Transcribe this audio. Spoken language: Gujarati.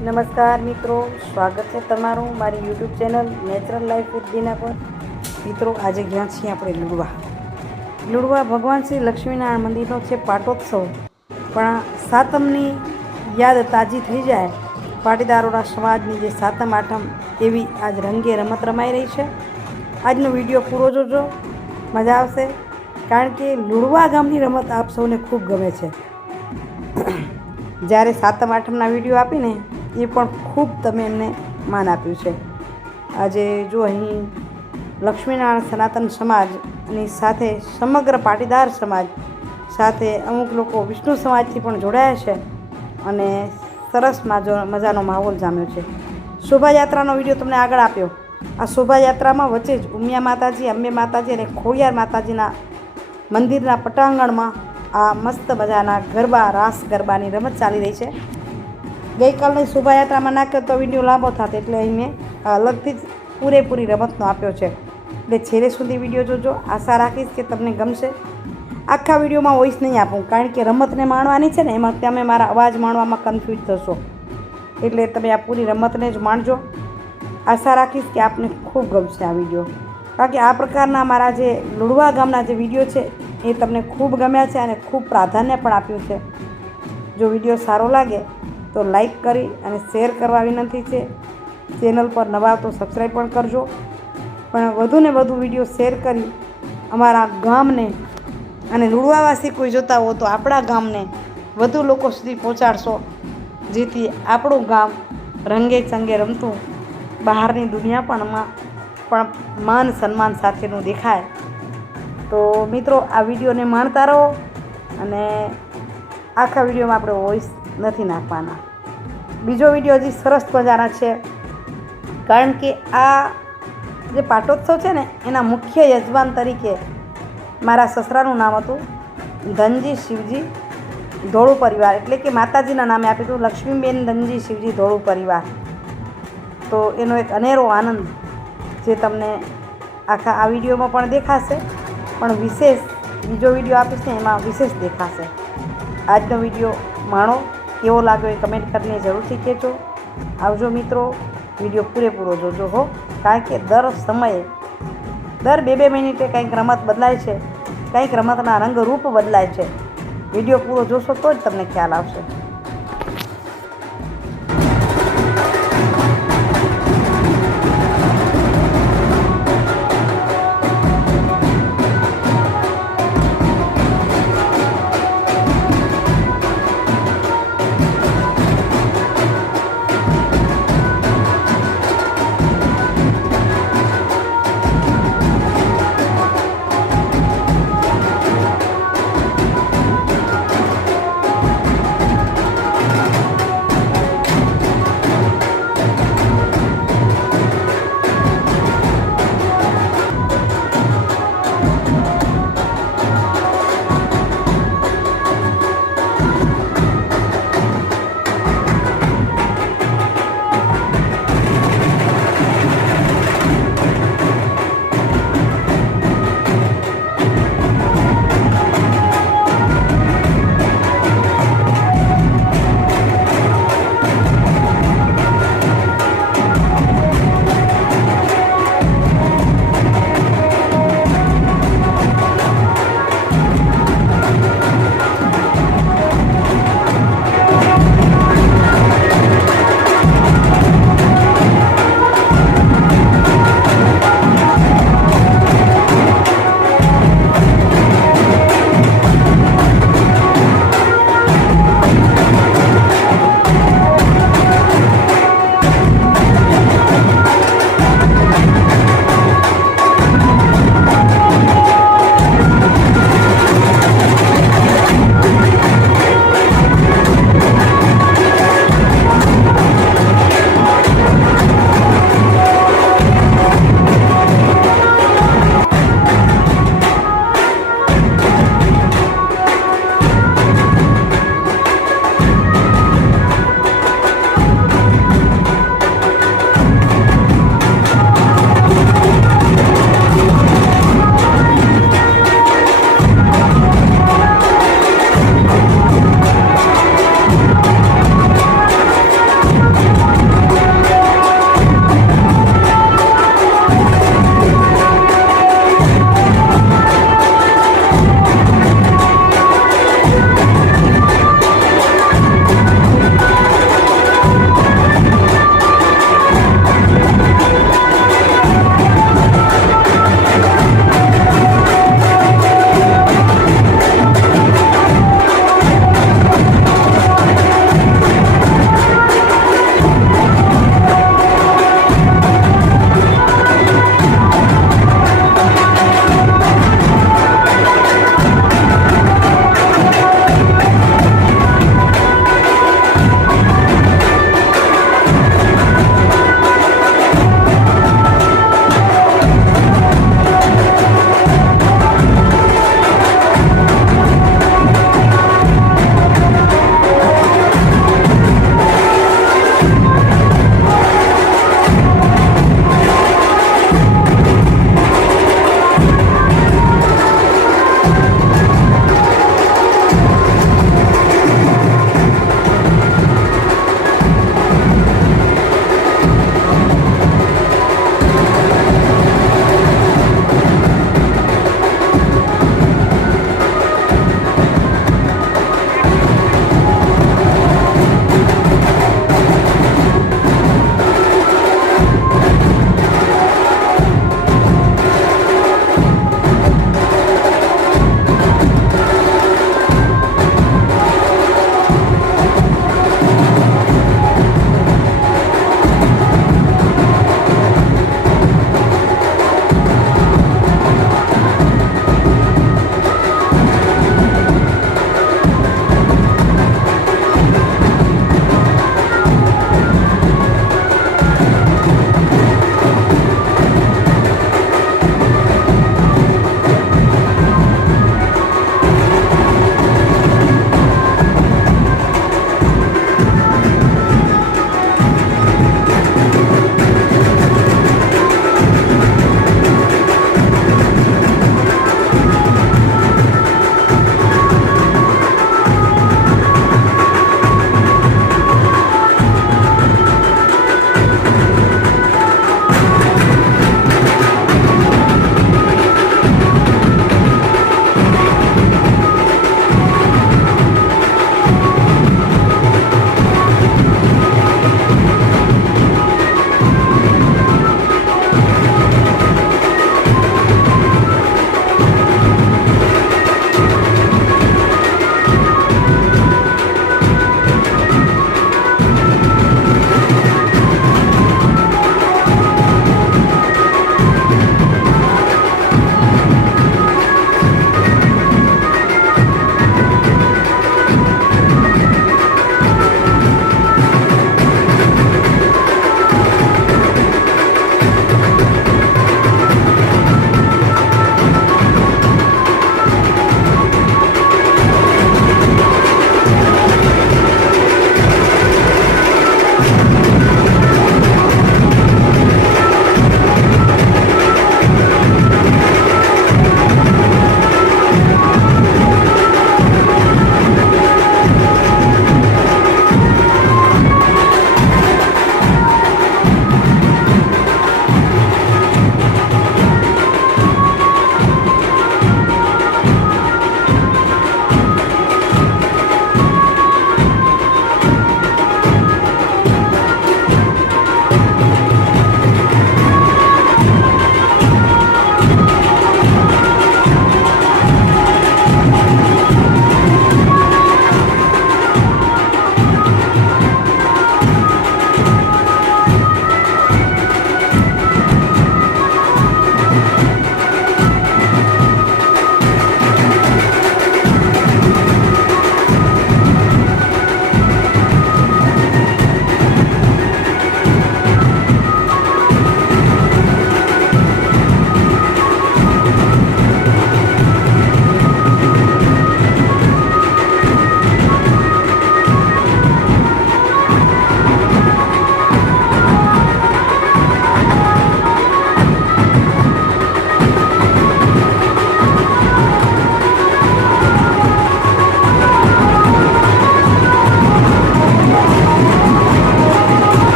નમસ્કાર મિત્રો, સ્વાગત છે તમારું મારી YouTube channel Natural Life with Deena પર. મિત્રો, આજે ગયા છીએ આપણે? લુડવા. લુડવા ભગવાન શ્રી લક્ષ્મીનારાયણ મંદિરનો છે પાટોત્સવ. પણ સાતમની યાદ તાજી થઈ જાય, પાટીદારોના સમાજની જે સાતમ, આઠમ એવી આજ રંગે રમત રમાઈ રહી છે. આજનો વીડિયો પૂરો જોજો. મજા આવશે, કારણ કે લુડવા ગામની રમત આપ સૌને ખૂબ ગમે છે. જ્યારે સાતમ, આઠમના વીડિયો આપીને એ પણ ખૂબ તમે એમને માન આપ્યું છે. આજે જો અહીં લક્ષ્મીનારાયણ સનાતન સમાજની સાથે સમગ્ર પાટીદાર સમાજ સાથે અમુક લોકો વિષ્ણુ સમાજથી પણ જોડાયા છે અને સરસ માજો, મજાનો માહોલ જામ્યો છે. શોભાયાત્રાનો વીડિયો તમને આગળ આપ્યો. આ શોભાયાત્રામાં વચ્ચે જ ઉમિયા માતાજી, અંબે માતાજી અને ખોડિયાર માતાજીના મંદિરના પટાંગણમાં આ મસ્ત મજાના ગરબા, રાસ ગરબાની રમત ચાલી રહી છે. ગઈકાલની શોભાયાત્રામાં નાખ્યો તો વીડિયો લાંબો થાત એટલે અહીં મેં અલગથી જ પૂરેપૂરી રમતનો આપ્યો છે. એટલે છેલ્લે સુધી વીડિયો જોજો. આશા રાખીશ કે તમને ગમશે. આખા વિડીયોમાં વોઇસ નહીં આપું, કારણ કે રમતને માણવાની છે ને, એમાં તમે મારા અવાજ માણવામાં કન્ફ્યુઝ થશો. એટલે તમે આ પૂરી રમતને જ માણજો. આશા રાખીશ કે આપને ખૂબ ગમશે આ વીડિયો. કારણ કે આ પ્રકારના મારા જે લુડવા ગામના જે વીડિયો છે, એ તમને ખૂબ ગમ્યા છે અને ખૂબ પ્રાધાન્ય પણ આપ્યું છે. જો વીડિયો સારો લાગે તો લાઈક કરી અને શેર કરવા વિનંતી છે. ચેનલ પર નવા તો સબસ્ક્રાઈબ પણ કરજો. પણ વધુને વધુ વીડિયો શેર કરી અમારા ગામને અને લુડવાવાસી કોઈ જોતા હો તો આપણા ગામને વધુ લોકો સુધી પહોંચાડશો. જેથી આપણું ગામ રંગે ચંગે રમતું બહારની દુનિયા પણમાં પણ માન સન્માન સાથેનું દેખાય. તો મિત્રો, આ વિડીયોને માણતા રહો અને આખા વિડીયોમાં આપણે વોઇસ નથી નાખવાના. બીજો વીડિયો હજી સરસ મજાના છે. કારણ કે આ જે પાટોત્સવ છે ને, એના મુખ્ય યજમાન તરીકે મારા સસરાનું નામ હતું ધનજી શિવજી ધોળું પરિવાર. એટલે કે માતાજીના નામે આપ્યું હતું લક્ષ્મીબેન ધનજી શિવજી ધોળુ પરિવાર. તો એનો એક અનેરો આનંદ જે તમને આખા આ વિડીયોમાં પણ દેખાશે. પણ વિશેષ બીજો વીડિયો આપીશ ને, એમાં વિશેષ દેખાશે. આજનો વીડિયો માણો કેવો લાગ્યો એ કમેન્ટ કરીને જરૂરથી કહેજો. આવજો મિત્રો, વીડિયો પૂરેપૂરો જોજો હો. કારણ કે દર સમયે, દર બે બે મિનિટે કંઈક રમત બદલાય છે. કંઈક રમતના રંગરૂપ બદલાય છે. વીડિયો પૂરો જોશો તો જ તમને ખ્યાલ આવશે.